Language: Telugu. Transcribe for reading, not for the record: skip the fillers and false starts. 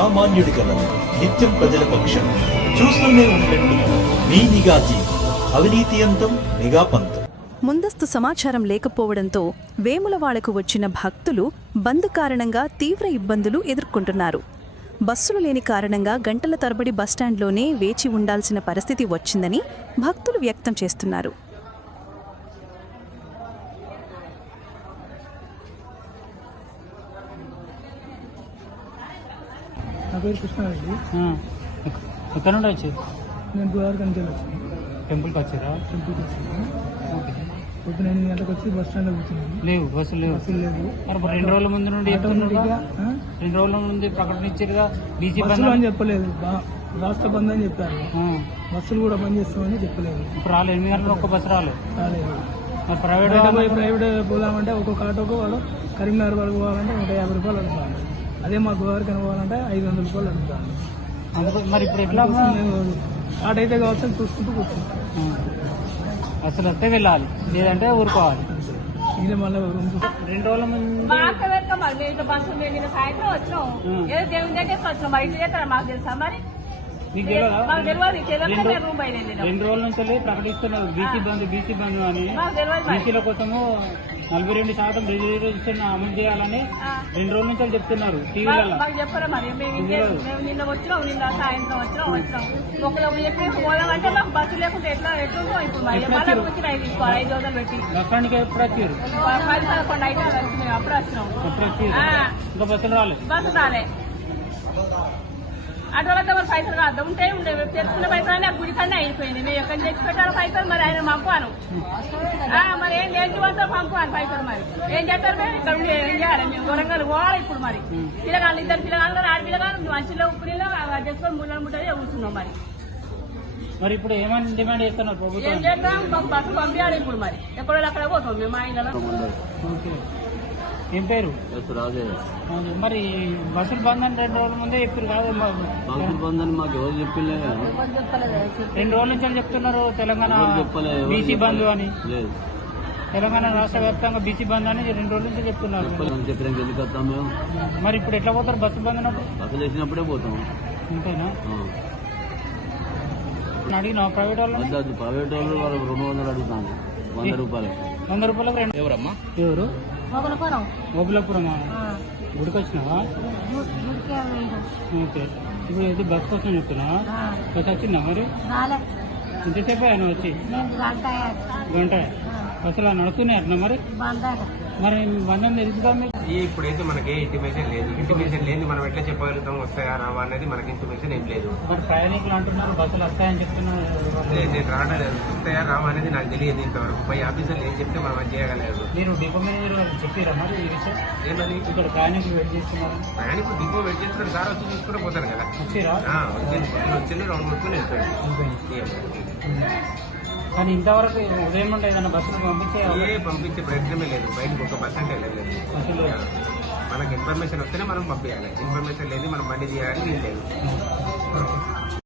సామాన్యుడి కలను నిత్యం ప్రజల పక్షం చూస్తూనే ఉండండి మీ నిఘా జీవి. అవినీతి అంతం నిఘా పంతం. ముందస్తు సమాచారం లేకపోవడంతో వేములవాడకు వచ్చిన భక్తులు బంద్ కారణంగా తీవ్ర ఇబ్బందులు ఎదుర్కొంటున్నారు. బస్సులు లేని కారణంగా గంటల తరబడి బస్టాండ్లోనే వేచి ఉండాల్సిన పరిస్థితి వచ్చిందని భక్తులు వ్యక్తం చేస్తున్నారు. నా పేరు కృష్ణారెడ్డి. ఎక్కడ నుండి వచ్చి? నేను గోదావరి నుంచి వచ్చాను. టెంపుల్కి వచ్చారా? టెంపుల్కి వచ్చాను. పొద్దున 8 గంటలకు వచ్చి బస్ స్టాండ్లో కూర్చున్నాను. లేవు బస్సులు లేవు. బస్సులు లేవు. మరి 2 రోజుల ముందు నుండి 2 రోజుల ముందు ప్రకటన ఇచ్చారుగా బీసీ బస్సులు అని చెప్పలేదు, రాష్ట్ర బంద్ అని చెప్పారు. బస్సులు కూడా బంద్ చేస్తామని చెప్పలేదు. ఇప్పుడు రాలేదు. 8 గంటలకు ఒక్క బస్సు రాలేదు. మరి ప్రైవేట్ పోదామంటే ఒక్కొక్క ఆటోకు వాడు కరీంనగర్ వరకు పోవాలంటే 150 రూపాయలు అడుగుతాను. అదే మా గోదావరికి పోవాలంటే 500 రూపాయలు అడుగుతాను. మరి ఇప్పుడు ఎట్లా ఆట అయితే కావచ్చు చూసుకుంటూ కూర్చుంటాం. అసలు వస్తే వెళ్ళాలి, లేదంటే ఊరుకోవాలి. ఇది మళ్ళీ 2 రోజుల ముందు సాయంత్రం వచ్చినాం. ఏదో దేవుని దగ్గరికి వచ్చినాం. బయట చేస్తారా మాకు తెలుసా? మరి మీకు తెలియదా? రూమ్ బయట 2 రోజుల నుంచి ప్రకటిస్తున్నారు బీసీ బంద్ అని. బీసీల కోసము 42% రిజర్వేషన్ అమలు చేయాలని 2 రోజుల నుంచి చెప్తున్నారు టీవీలలో. మాకు చెప్పరా? మరి మేము నిన్న వచ్చినాం, నిన్న సాయంత్రం వచ్చినాం. ఒకరు ఎప్పుడు పోదామంటే మాకు బస్సు లేకుంటే ఎట్లుందో ఇప్పుడు మరి వచ్చి 500 పెట్టి దసరానికి ఎప్పుడు వచ్చారు? 10-11 అయితే వచ్చి మేము అప్పుడు వచ్చినాం. ఇంకా బస్సులు రాలేదు. బస్సు రాలే. అటువలతో మరి పైసలు కాదు ఉండే తెచ్చుకున్న పైసలు ఆ గుడి కన్నా అయిపోయింది. మేము ఎక్కడ తెచ్చి పెట్టాలి పైసలు? మరి ఆయన పంపాను. మరి ఏం చేసి వస్తాం పంపాను పైసలు. మరి ఏం చేస్తారు? మేము ఇక్కడ ఉండి ఏం చేయాలి? మేము వరంగల్ పోవాలి ఇప్పుడు. మరి పిల్లగాళ్ళు 2 పిల్లగాళ్ళు ఆడపిల్లగాళ్ళు మంచిలో ఉప్పులో చేసుకొని ముట్టగా కూర్చున్నాం. మరి ఇప్పుడు ఏమని డిమాండ్ చేస్తున్నారు ప్రభుత్వం? ఏం చేద్దాం? మాకు బస్సు పంపించాలి ఇప్పుడు. మరి ఎక్కడో అక్కడ పోతాం మేము మా ఇళ్ళలో. ఏం పేరు? మరి బస్సులు బంద్ అని 2 రోజుల ముందే చెప్పారు కాదు? బస్సులు బంద్ అని మాకు ఎవరు చెప్పలేదు. 2 రోజుల నుంచి చెప్తున్నారు తెలంగాణ బీసీ బంద్ అని. తెలంగాణ రాష్ట్ర వ్యాప్తంగా బీసీ బంద్ అని 2 రోజుల నుంచి చెప్తున్నారు. చెప్పడానికి ఎందుకు వస్తాం మేము? మరి ఇప్పుడు ఎట్లా పోతారు? బస్సు బంద్ అన్నప్పుడు బస్సులు వేసినప్పుడే పోతాం. అంతేనా? అడిగినా ప్రైవేట్ వాళ్ళు? ప్రైవేట్ వాళ్ళు 200 అడుగుతాను. 100 రూపాయలు. 100 రూపాయలకు ఎవరమ్మా? ఎవరు? గోకులపురమా? గుడికి వచ్చినావా? ఓకే. ఇప్పుడు ఏది బస్ కోసం చెప్తున్నావా? బస్ వచ్చిందా మరి? ఎంతసేపు ఆయన వచ్చి? గంట. అసలు నడుస్తున్నాయి అట్లా మరి? మరి బంధం తెలుసుగా మీకు? ఇప్పుడైతే మనకి ఇంటిమేషన్ లేదు. ఇంటిమేషన్ లేదు, మనం ఎట్లా చెప్పగలుగుతాం వస్తాయా రావా అనేది మనకి ఇంటిమేషన్ ఏం లేదు. మరి ప్రయాణికులు అంటున్నారు బస్సులు వస్తాయని చెప్తున్నారు. నేను రావడం వస్తాయా రావా అనేది నాకు తెలియదు ఇంతవరకు. పై ఆఫీసర్లు ఏం చెప్తే మనం అది చేయగలేదు. మీరు డిపో మేనేజర్ చెప్పారా మరి ఈ విషయం? ఏమని? ఇక్కడ ప్రయాణికులు వెయిట్ చేస్తున్నారు. ప్రయాణికులు డిపో వెయిట్ చేస్తున్నారు. సార్ వచ్చి తీసుకుంటే పోతారు కదా. వచ్చిరా? వచ్చింది 2 కొట్టుకుని వెళ్తాడు. కానీ ఇంతవరకు ఉదయం నుండి ఏదైనా బస్సులు పంపించే ప్రయత్నమే లేదు. బయటకు ఒక బస్ అంటే లేదు. అసలు మనకు ఇన్ఫర్మేషన్ వస్తేనే మనం పంపించాలి. ఇన్ఫర్మేషన్ లేదు మనం బండి చేయాలి. వీలు లేదు.